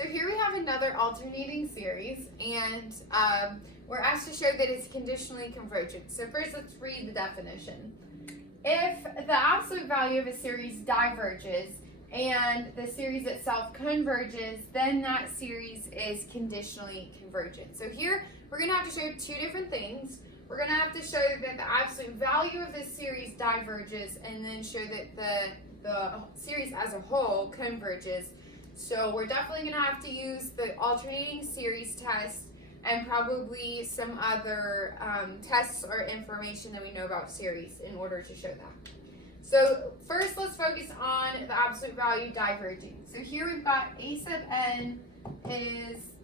So here we have another alternating series, and we're asked to show that it's conditionally convergent. So first let's read the definition. If the absolute value of a series diverges and the series itself converges, then that series is conditionally convergent. So here we're going to have to show two different things. We're going to have to show that the absolute value of this series diverges, and then show that the series as a whole converges. So we're definitely going to have to use the alternating series test and probably some other tests or information that we know about series in order to show that. So first let's focus on the absolute value diverging. So here we've got a sub n is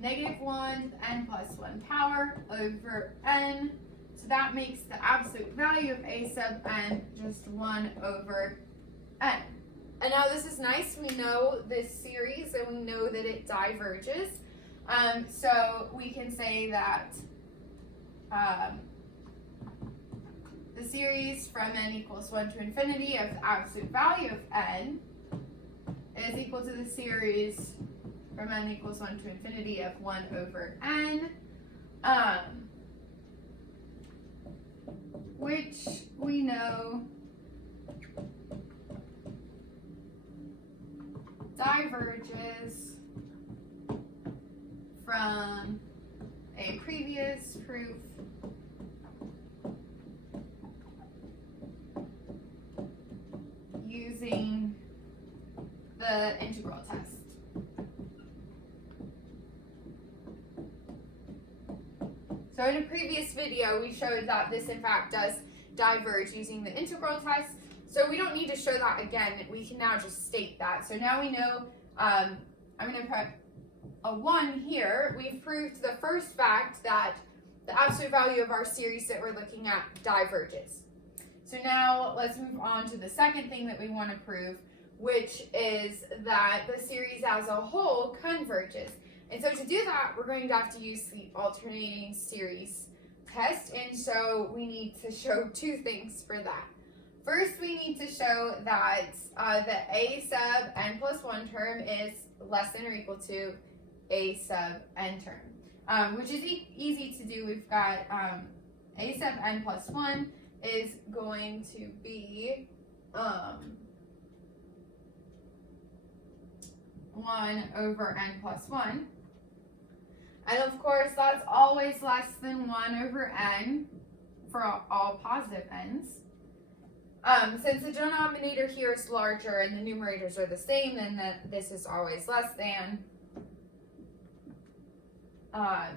-1 to the n plus 1 power over n. So that makes the absolute value of a sub n just 1 over n. And now this is nice. We know this series and we know that it diverges. So we can say that the series from n equals 1 to infinity of the absolute value of n is equal to the series from n equals 1 to infinity of 1 over n, which we know diverges from a previous proof using the integral test. So in a previous video, we showed that this in fact does diverge using the integral test. So we don't need to show that again. We can now just state that. So now we know, I'm going to put a 1 here. We've proved the first fact that the absolute value of our series that we're looking at diverges. So now let's move on to the second thing that we want to prove, which is that the series as a whole converges. And so to do that, we're going to have to use the alternating series test. And so we need to show two things for that. First, we need to show that the a sub n plus 1 term is less than or equal to a sub n term, which is easy to do. We've got a sub n plus 1 is going to be 1 over n plus 1. And of course, that's always less than 1 over n for all positive n's. Since the denominator here is larger and the numerators are the same, then this is always less than.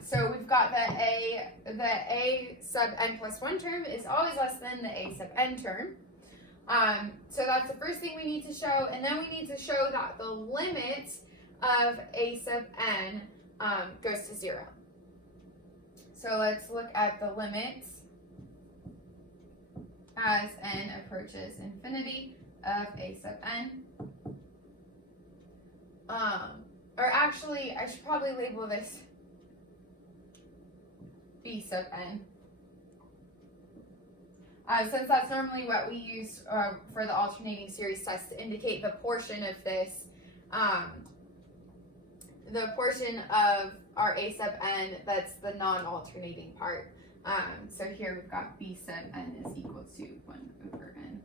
So we've got the a sub n plus 1 term is always less than the a sub n term. So that's the first thing we need to show. And then we need to show that the limit of a sub n goes to 0. So let's look at the limits as n approaches infinity of a sub n. Or actually, I should probably label this b sub n. Since that's normally what we use for the alternating series test to indicate the portion of this, the portion of our a sub n that's the non-alternating part. So here we've got b sub n is equal to 1 over n.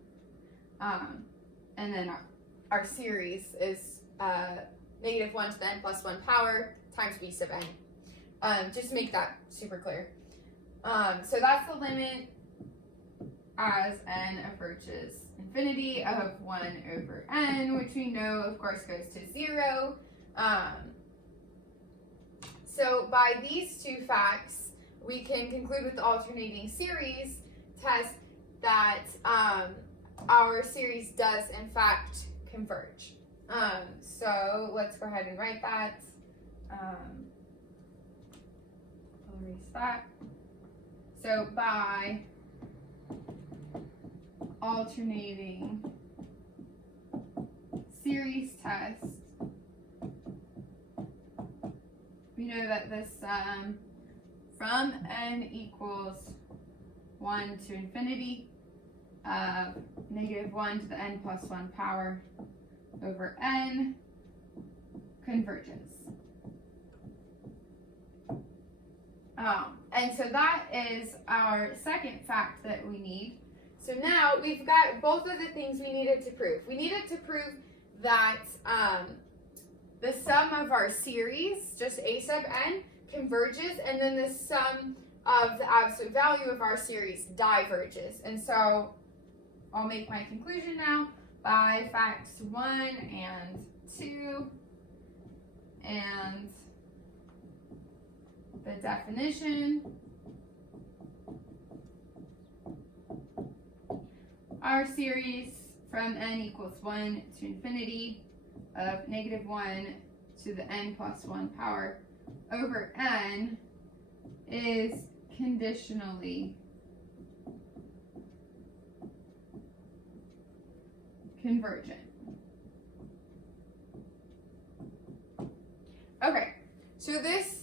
And then our series is -1 to the n plus 1 power times b sub n. Just to make that super clear. So that's the limit as n approaches infinity of 1 over n, which we know, of course, goes to 0. So by these two facts, we can conclude with the alternating series test that our series does, in fact, converge. So let's go ahead and write that. I'll erase that. So by alternating series test, we know that this sum from n equals 1 to infinity of -1 to the n plus 1 power over n convergence. And so that is our second fact that we need. So now we've got both of the things we needed to prove. We needed to prove that the sum of our series, just a sub n, converges, and then the sum of the absolute value of our series diverges. And so I'll make my conclusion now by facts 1 and 2 and the definition. Our series from n equals 1 to infinity of -1 to the n plus 1 power over n is conditionally convergent. Okay, so this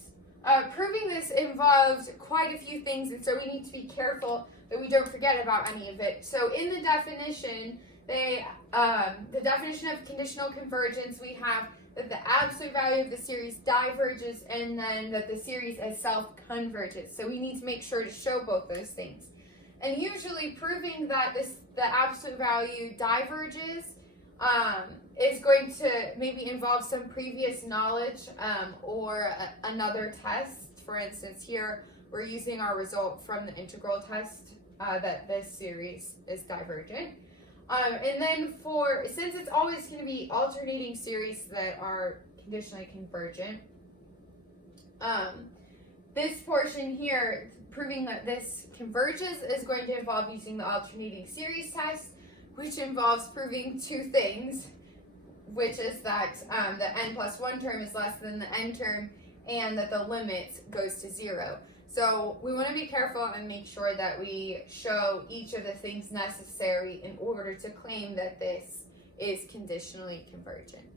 proving this involves quite a few things, and so we need to be careful that we don't forget about any of it. So in the definition, the definition of conditional convergence, we have that the absolute value of the series diverges and then that the series itself converges. So we need to make sure to show both those things. And usually proving that the absolute value diverges is going to maybe involve some previous knowledge or another test. For instance, here we're using our result from the integral test that this series is divergent. And then since it's always going to be alternating series that are conditionally convergent, this portion here, proving that this converges, is going to involve using the alternating series test, which involves proving two things, which is that the n plus 1 term is less than the n term and that the limit goes to 0. So we want to be careful and make sure that we show each of the things necessary in order to claim that this is conditionally convergent.